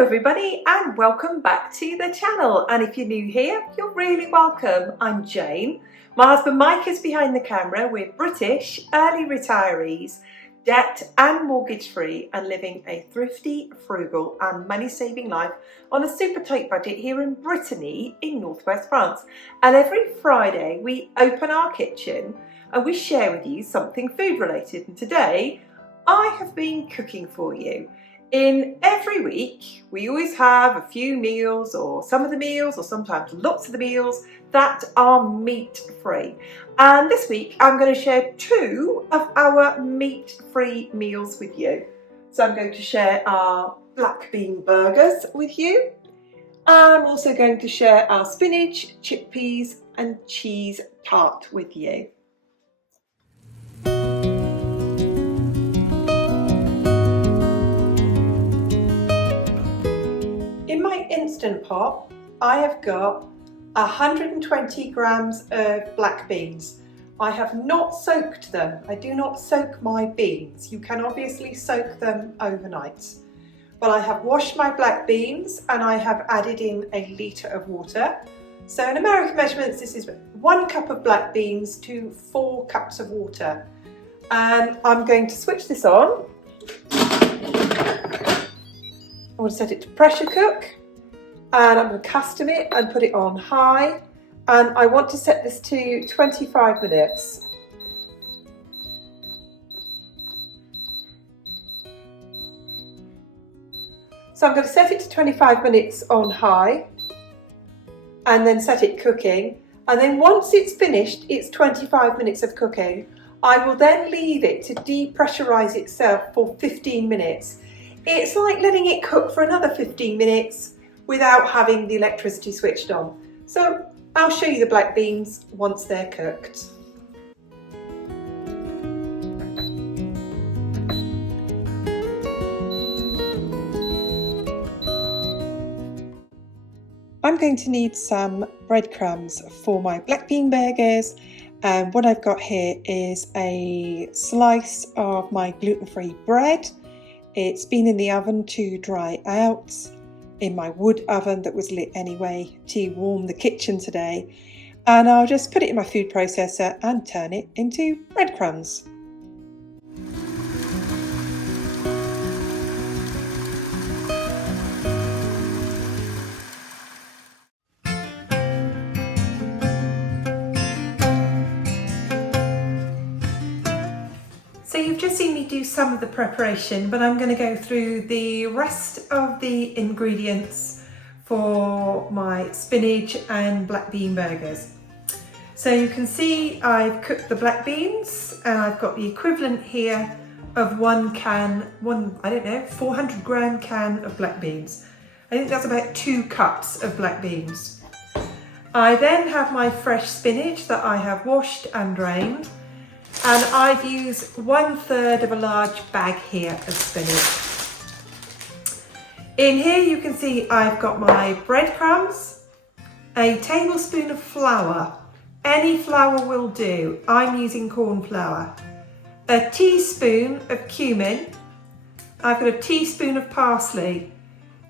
Hello everybody and welcome back to the channel, and if you're new here, you're really welcome. I'm Jane. My husband Mike is behind the camera. We're British early retirees, debt and mortgage free, and living a thrifty, frugal and money saving life on a super tight budget here in Brittany in northwest France. And every Friday we open our kitchen and we share with you something food related, and today I have been cooking for you. In every week, we always have a few meals, or some of the meals, or sometimes lots of the meals that are meat-free. And this week, I'm going to share two of our meat-free meals with you. So I'm going to share our black bean burgers with you. I'm also going to share our spinach, chickpeas, and cheese tart with you. In my Instant Pot, I have got 120 grams of black beans. I have not soaked them. I do not soak my beans. You can obviously soak them overnight. But I have washed my black beans and I have added in a litre of water. So in American measurements, this is 1 cup of black beans to 4 cups of water. And I'm going to switch this on. I want to set it to pressure cook, and I'm going to custom it and put it on high, and I want to set this to 25 minutes. So I'm going to set it to 25 minutes on high and then set it cooking, and then once it's finished its 25 minutes of cooking, I will then leave it to depressurize itself for 15 minutes. It's like letting it cook for another 15 minutes without having the electricity switched on. So I'll show you the black beans once they're cooked. I'm going to need some breadcrumbs for my black bean burgers, and what I've got here is a slice of my gluten-free bread. It's been in the oven to dry out, in my wood oven that was lit anyway to warm the kitchen today. And I'll just put it in my food processor and turn it into breadcrumbs. So you've just seen me do some of the preparation, but I'm going to go through the rest of the ingredients for my spinach and black bean burgers. So you can see I've cooked the black beans, and I've got the equivalent here of 400 gram can of black beans. I think that's about 2 cups of black beans. I then have my fresh spinach that I have washed and drained. And I've used 1/3 of a large bag here of spinach. In here you can see I've got my breadcrumbs, a tablespoon of flour, any flour will do, I'm using corn flour, a teaspoon of cumin, I've got a teaspoon of parsley.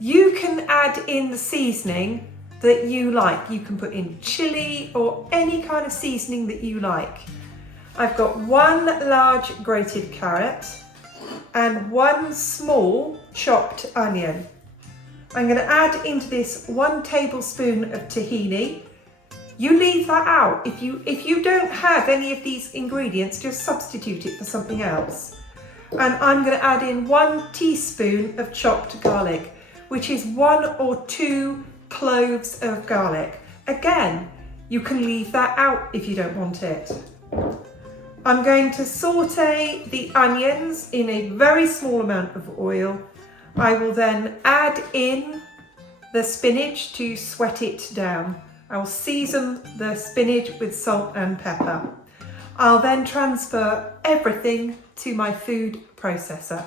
You can add in the seasoning that you like. You can put in chili or any kind of seasoning that you like. I've got 1 large grated carrot and 1 small chopped onion. I'm going to add into this 1 tablespoon of tahini. You leave that out. If you don't have any of these ingredients, just substitute it for something else. And I'm going to add in 1 teaspoon of chopped garlic, which is 1 or 2 cloves of garlic. Again, you can leave that out if you don't want it. I'm going to saute the onions in a very small amount of oil. I will then add in the spinach to sweat it down. I will season the spinach with salt and pepper. I'll then transfer everything to my food processor.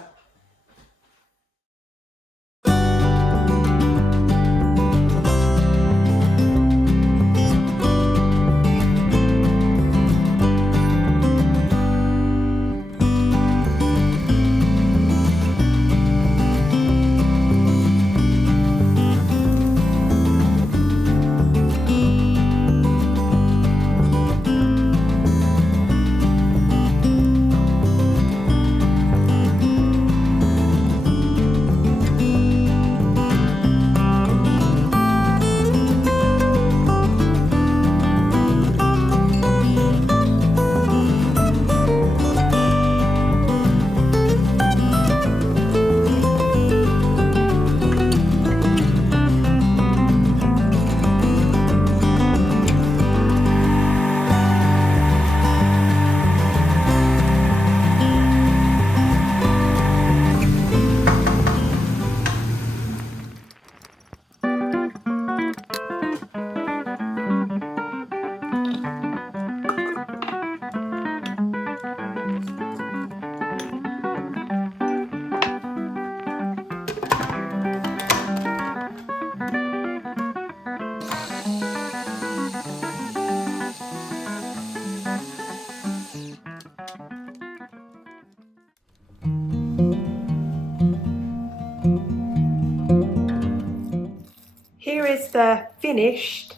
the finished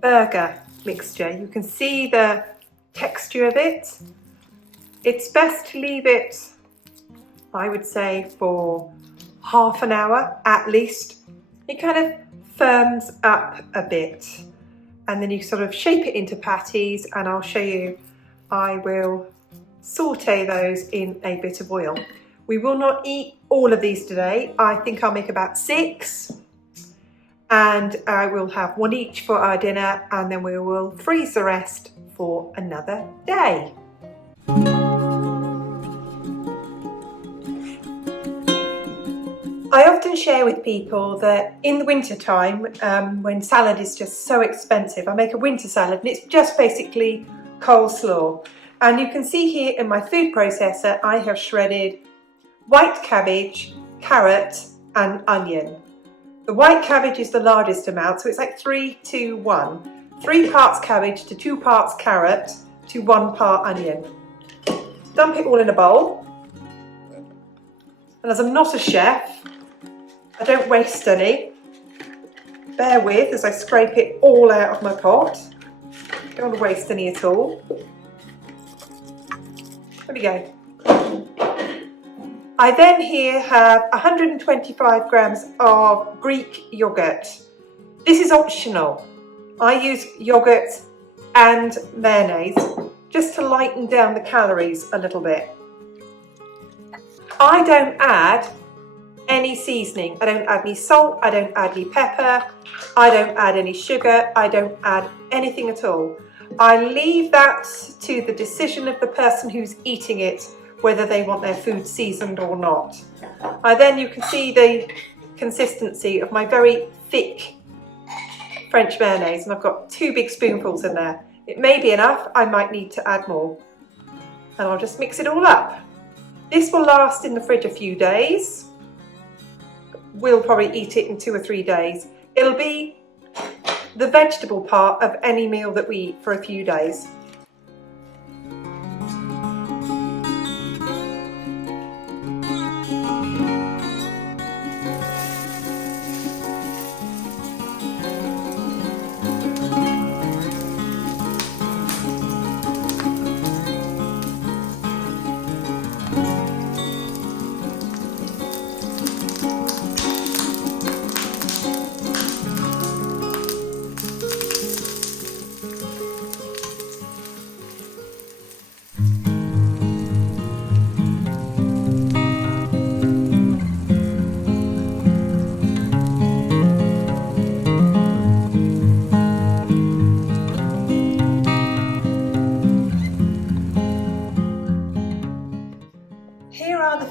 burger mixture. You can see the texture of it. It's best to leave it, I would say, for half an hour at least. It kind of firms up a bit, and then you sort of shape it into patties, and I'll show you. I will saute those in a bit of oil. We will not eat all of these today. I think I'll make about 6, and I will have 1 each for our dinner, and then we will freeze the rest for another day. I often share with people that in the winter time, when salad is just so expensive, I make a winter salad, and it's just basically coleslaw. And you can see here in my food processor, I have shredded white cabbage, carrot and onion. The white cabbage is the largest amount, so it's like 3 to 1. 3 parts cabbage to 2 parts carrot to 1 part onion. Dump it all in a bowl. And as I'm not a chef, I don't waste any. Bear with as I scrape it all out of my pot. Don't want to waste any at all. There we go. I then here have 125 grams of Greek yogurt. This is optional. I use yogurt and mayonnaise just to lighten down the calories a little bit. I don't add any seasoning. I don't add any salt, I don't add any pepper, I don't add any sugar, I don't add anything at all. I leave that to the decision of the person who's eating it, whether they want their food seasoned or not. You can see the consistency of my very thick French mayonnaise, and I've got 2 big spoonfuls in there. It may be enough, I might need to add more. And I'll just mix it all up. This will last in the fridge a few days. We'll probably eat it in 2 or 3 days. It'll be the vegetable part of any meal that we eat for a few days.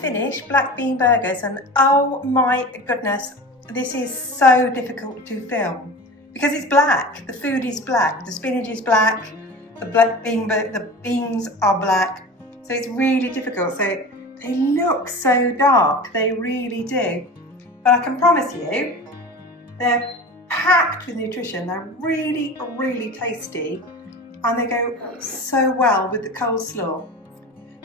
Finished black bean burgers, and oh my goodness, this is so difficult to film because it's black. The food is black, the spinach is black, the beans are black, so it's really difficult. So they look so dark, they really do, but I can promise you they're packed with nutrition. They're really, really tasty, and they go so well with the coleslaw.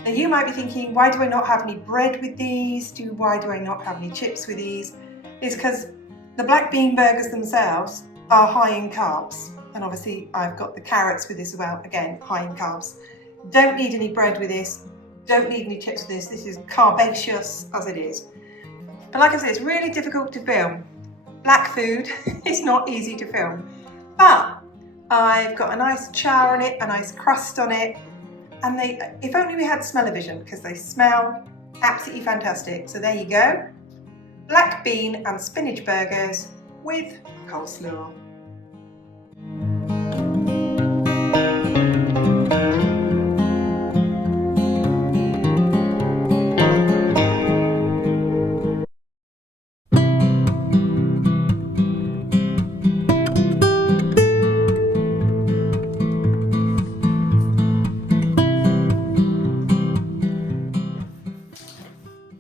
Now you might be thinking, why do I not have any bread with these? Why do I not have any chips with these? It's because the black bean burgers themselves are high in carbs. And obviously I've got the carrots with this as well, again, high in carbs. Don't need any bread with this. Don't need any chips with this. This is carbaceous as it is. But like I said, it's really difficult to film. Black food is not easy to film. But I've got a nice char on it, a nice crust on it. And if only we had smell-o-vision, because they smell absolutely fantastic. So there you go. Black bean and spinach burgers with coleslaw.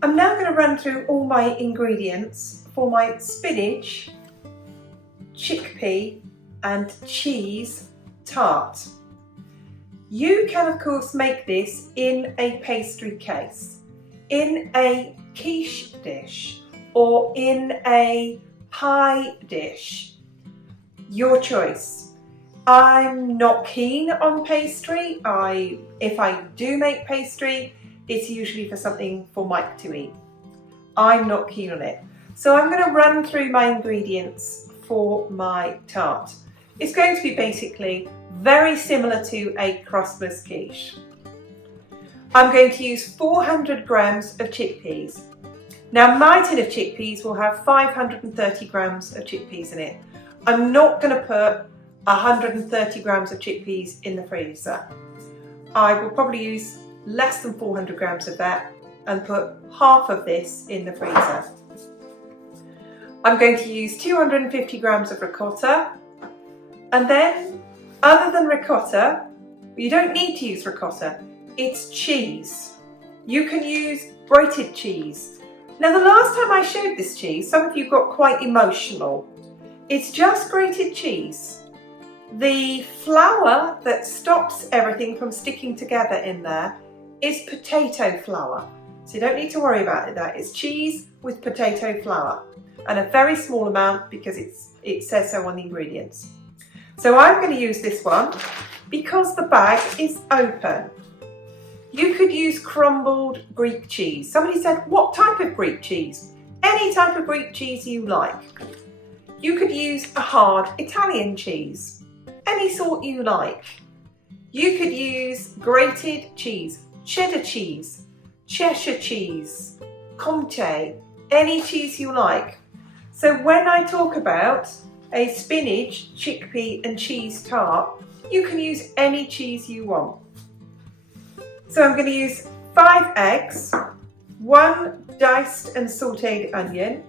I'm now going to run through all my ingredients for my spinach, chickpea and cheese tart. You can of course make this in a pastry case, in a quiche dish or in a pie dish. your choice. I'm not keen on pastry. If I do make pastry, it's usually for something for Mike to eat. I'm not keen on it. So I'm going to run through my ingredients for my tart. It's going to be basically very similar to a Christmas quiche. I'm going to use 400 grams of chickpeas. Now my tin of chickpeas will have 530 grams of chickpeas in it. I'm not going to put 130 grams of chickpeas in the freezer. I will probably use less than 400 grams of that and put half of this in the freezer. I'm going to use 250 grams of ricotta, and then other than ricotta, you don't need to use ricotta, it's cheese. You can use grated cheese. Now the last time I showed this cheese, some of you got quite emotional. It's just grated cheese. The flour that stops everything from sticking together in there is potato flour. So you don't need to worry about that. It's cheese with potato flour, and a very small amount because it says so on the ingredients. So I'm going to use this one because the bag is open. You could use crumbled Greek cheese. Somebody said, what type of Greek cheese? Any type of Greek cheese you like. You could use a hard Italian cheese, any sort you like. You could use grated cheese, cheddar cheese, Cheshire cheese, Comté, any cheese you like. So when I talk about a spinach, chickpea and cheese tart, you can use any cheese you want. So I'm going to use 5 eggs, 1 diced and sautéed onion.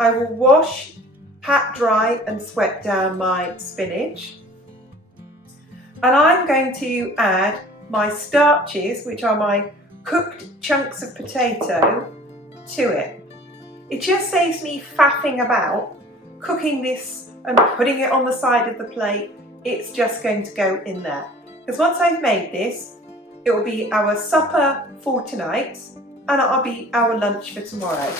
I will wash, pat dry and sweat down my spinach. And I'm going to add my starches, which are my cooked chunks of potato, to it. It just saves me faffing about cooking this and putting it on the side of the plate. It's just going to go in there. Because once I've made this, it will be our supper for tonight and it'll be our lunch for tomorrow.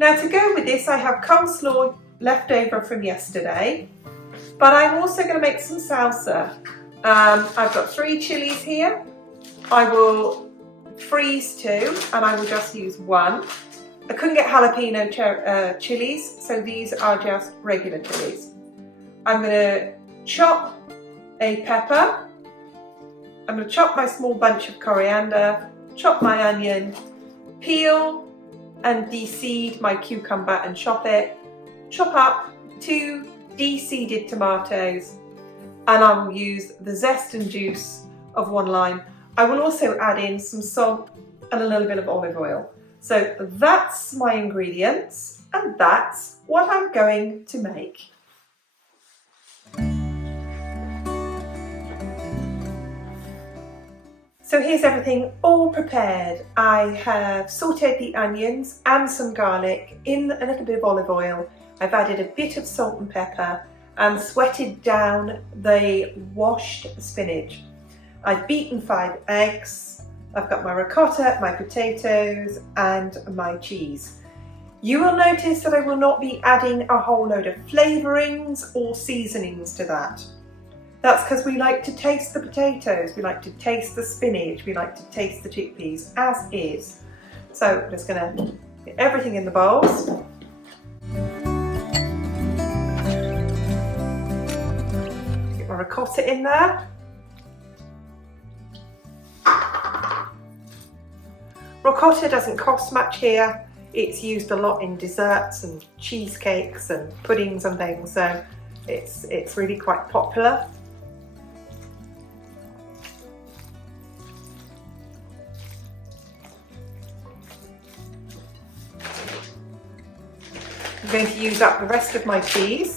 Now to go with this, I have coleslaw left over from yesterday, but I'm also going to make some salsa. I've got 3 chilies here. I will freeze 2 and I will just use 1. I couldn't get jalapeno chilies, so these are just regular chilies. I'm going to chop a pepper. I'm going to chop my small bunch of coriander, chop my onion, peel and de-seed my cucumber and chop it. Chop up 2 de-seeded tomatoes, and I will use the zest and juice of 1 lime. I will also add in some salt and a little bit of olive oil. So that's my ingredients, and that's what I'm going to make. So here's everything all prepared. I have sautéed the onions and some garlic in a little bit of olive oil. I've added a bit of salt and pepper and sweated down the washed spinach. I've beaten 5 eggs. I've got my ricotta, my potatoes and my cheese. You will notice that I will not be adding a whole load of flavourings or seasonings to that. That's because we like to taste the potatoes, we like to taste the spinach, we like to taste the chickpeas as is. So I'm just going to get everything in the bowls. Get my ricotta in there. Ricotta doesn't cost much here. It's used a lot in desserts and cheesecakes and puddings and things, so it's really quite popular. I'm going to use up the rest of my cheese.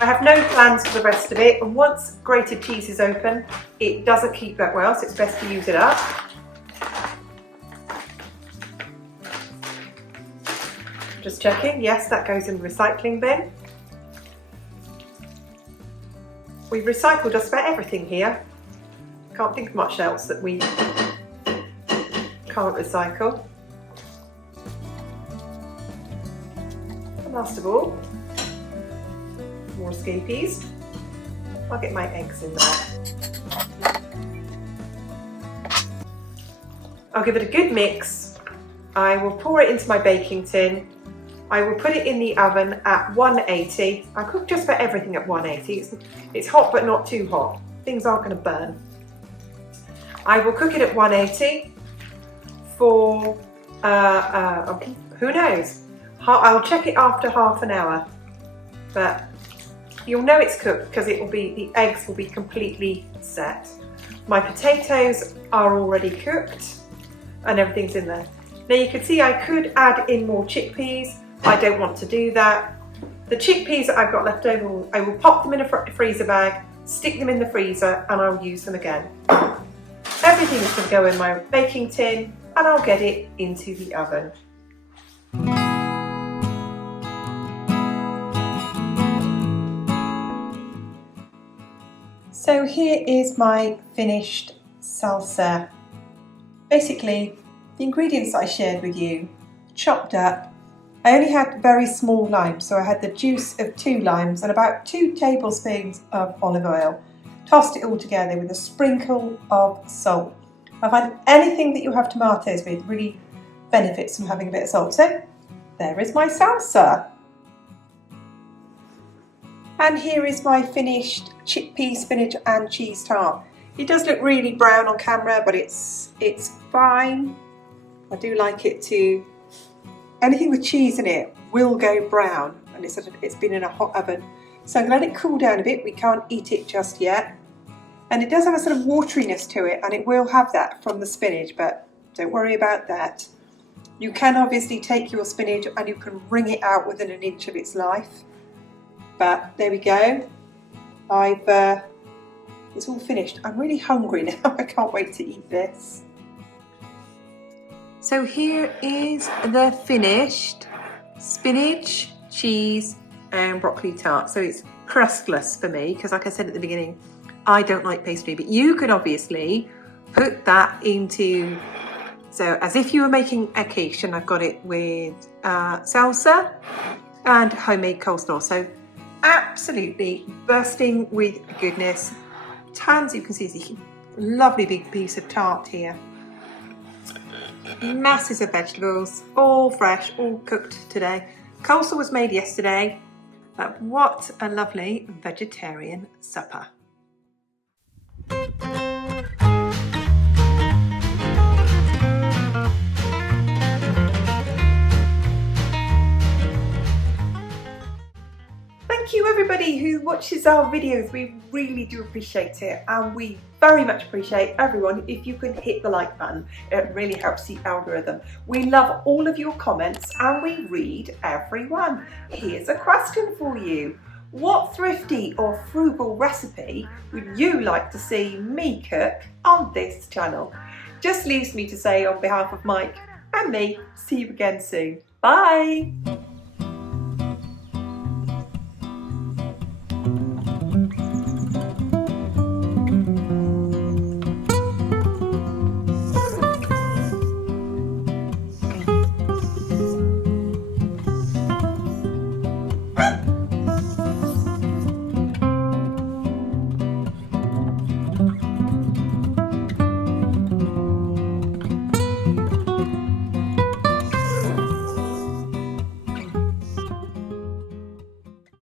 I have no plans for the rest of it, and once grated cheese is open, it doesn't keep that well, so it's best to use it up. Just checking, yes, that goes in the recycling bin. We've recycled just about everything here. Can't think of much else that we can't recycle. And last of all, some more escapees. I'll get my eggs in there. I'll give it a good mix. I will pour it into my baking tin. I will put it in the oven at 180. I cook just about everything at 180. It's hot but not too hot. Things aren't going to burn. I will cook it at 180 for, who knows? I'll check it after half an hour. But you'll know it's cooked because the eggs will be completely set. My potatoes are already cooked and everything's in there. Now you can see I could add in more chickpeas. I don't want to do that. The chickpeas that I've got left over, I will pop them in a freezer bag, stick them in the freezer, and I'll use them again. Everything is going to go in my baking tin and I'll get it into the oven. So here is my finished salsa. Basically, the ingredients I shared with you, chopped up. I only had very small limes, so I had the juice of 2 limes and about 2 tablespoons of olive oil. Tossed it all together with a sprinkle of salt. I find anything that you have tomatoes with really benefits from having a bit of salt. So there is my salsa. And here is my finished chickpea, spinach and cheese tart. It does look really brown on camera, but it's fine. I do like it to, anything with cheese in it will go brown, and it's been in a hot oven. So I'm going to let it cool down a bit. We can't eat it just yet. And it does have a sort of wateriness to it, and it will have that from the spinach, but don't worry about that. You can obviously take your spinach and you can wring it out within an inch of its life. But there we go. It's all finished. I'm really hungry now. I can't wait to eat this. So here is the finished spinach, cheese and broccoli tart. So it's crustless for me because, like I said at the beginning, I don't like pastry, but you could obviously put that into, so as if you were making a quiche, and I've got it with salsa and homemade coleslaw. So absolutely bursting with goodness. Tons, you can see this lovely big piece of tart here. Masses of vegetables, all fresh, all cooked today. Coleslaw was made yesterday, but what a lovely vegetarian supper. Thank you everybody who watches our videos. We really do appreciate it, and we very much appreciate everyone if you can hit the like button. It really helps the algorithm. We love all of your comments and we read every one. Here's a question for you. What thrifty or frugal recipe would you like to see me cook on this channel? Just leaves me to say on behalf of Mike and me, see you again soon. Bye!